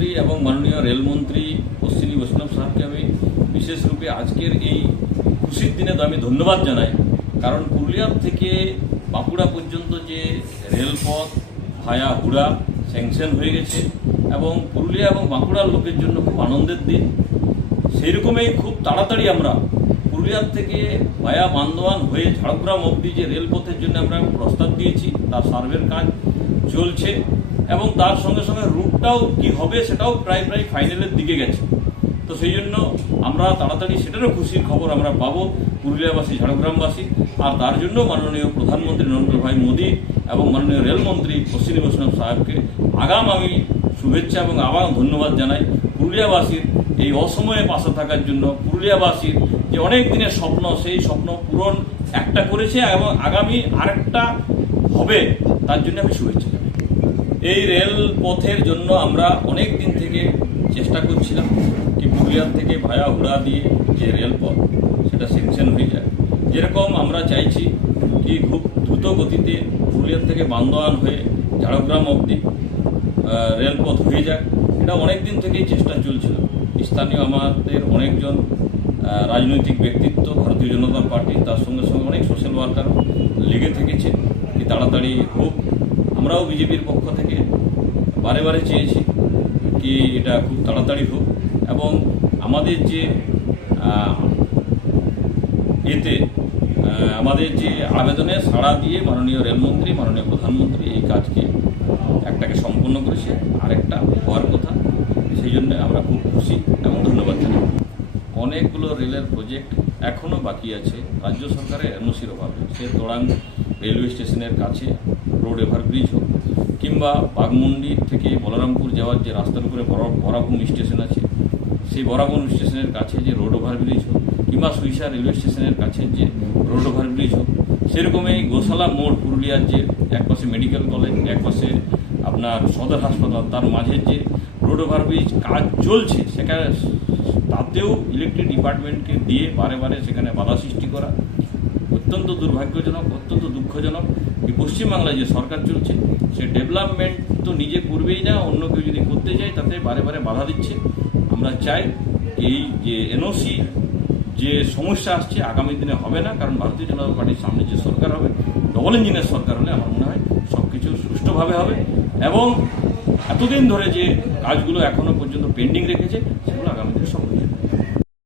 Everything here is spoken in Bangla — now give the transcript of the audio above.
মুখ্যমন্ত্রী এবং মাননীয় রেলমন্ত্রী অশ্বিনী বৈষ্ণব সাহেবকে আমি বিশেষ রূপে আজকের এই খুশির দিনে আমি ধন্যবাদ জানাই। কারণ পুরুলিয়ার থেকে বাঁকুড়া পর্যন্ত যে রেলপথ ভায়া হুড়া স্যাংশন হয়ে গেছে এবং পুরুলিয়া এবং বাঁকুড়ার লোকের জন্য খুব আনন্দের দিন। সেই রকমই খুব তাড়াতাড়ি আমরা পুরুলিয়ার থেকে ভায়া বান্দোয়ান হয়ে ঝাড়গ্রাম অবধি যে রেলপথের জন্য আমরা প্রস্তাব দিয়েছি, তার সার্ভের কাজ চলছে এবং তার সঙ্গে সঙ্গে রুটটাও কি হবে সেটাও প্রায় ফাইনালের দিকে গেছে। তো সেই জন্য আমরা তাড়াতাড়ি সেটারও খুশির খবর আমরা পাবো পুরুলিয়াবাসী, ঝাড়গ্রামবাসী। আর তার জন্য মাননীয় প্রধানমন্ত্রী নরেন্দ্র ভাই মোদী এবং মাননীয় রেলমন্ত্রী অশ্বিনী বৈষ্ণব সাহেবকে আগাম আমি শুভেচ্ছা এবং আবার ধন্যবাদ জানাই। পুরুলিয়াবাসীর এই অসময়ে পাশে থাকার জন্য, পুরুলিয়াবাসীর যে অনেক দিনের স্বপ্ন, সেই স্বপ্ন পূরণ একটা করেছে এবং আগামী আরেকটা হবে, তার জন্য আমি শুভেচ্ছা জানাই। এই রেল পথের জন্য আমরা অনেক দিন থেকে চেষ্টা করছিলাম কি পুরুলিয়ার থেকে ভায়া হুড়া দিয়ে যে রেলপথ সেটা স্যাংশন হয়ে যায়। যেরকম আমরা চাইছি কি খুব দ্রুত গতিতে পুরুলিয়ার থেকে বান্দোয়ান হয়ে ঝাড়গ্রাম অবধি রেলপথ হয়ে যায়। এটা অনেক দিন থেকেই চেষ্টা চলছিল। স্থানীয় আমাদের অনেকজন রাজনৈতিক ব্যক্তিত্ব, ভারতীয় জনতা পার্টি, তার সঙ্গে সঙ্গে অনেক সোশ্যাল ওয়ার্কারও লেগে থেকেছে কি তাড়াতাড়ি হোক। আমরাও বিজেপির পক্ষ থেকে বারে চেয়েছি কি এটা খুব তাড়াতাড়ি হোক এবং আমাদের যে আমাদের যে আবেদনে সাড়া দিয়ে মাননীয় রেলমন্ত্রী, মাননীয় প্রধানমন্ত্রী এই কাজকে একটাকে সম্পন্ন করেছে, আরেকটা হওয়ার কথা। সেই জন্য আমরা খুব খুশি এবং ধন্যবাদ জানাই। অনেকগুলো রেলের প্রজেক্ট এখনও বাকি আছে রাজ্য সরকারের এনওসির অভাবে। সে তোড়াং রেলওয়ে স্টেশনের কাছে রোড ওভারব্রিজ হোক, কিংবা বাঘমুন্ডি থেকে বলরামপুর যাওয়ার যে রাস্তার উপরে বরাভূম স্টেশন আছে, সেই বরাভূম স্টেশনের কাছে যে রোড ওভারব্রিজ হোক, কিংবা সুইসা রেলওয়ে স্টেশনের কাছে যে রোড ওভারব্রিজ হোক। সেরকমই গোশালা মোড়, পুরুলিয়ার যে একপাশে মেডিকেল কলেজ, একপাশে আপনার সদর হাসপাতাল, তার মাঝে যে রোড ওভারব্রিজ কাজ চলছে, সেখানে তাতেও ইলেকট্রিক ডিপার্টমেন্টকে দিয়ে বারে সেখানে বাধা সৃষ্টি করা অত্যন্ত দুর্ভাগ্যজনক, অত্যন্ত দুঃখজনক। এই পশ্চিমবাংলায় যে সরকার চলছে সে ডেভেলপমেন্ট তো নিজে করবেই না, অন্য কেউ যদি করতে যায় তাতে বারে বাধা দিচ্ছে। আমরা চাই এই যে এনওসি যে সমস্যা আসছে আগামী দিনে হবে না, কারণ ভারতীয় জনতা পার্টির সামনে যে সরকার হবে, ডবল ইঞ্জিনের সরকার হলে আমার মনে হয় সব কিছু সুষ্ঠুভাবে হবে এবং এতদিন ধরে যে কাজগুলো এখনো পর্যন্ত পেন্ডিং রেখেছে সেগুলো আগামী দিনে সব হয়ে যাবে।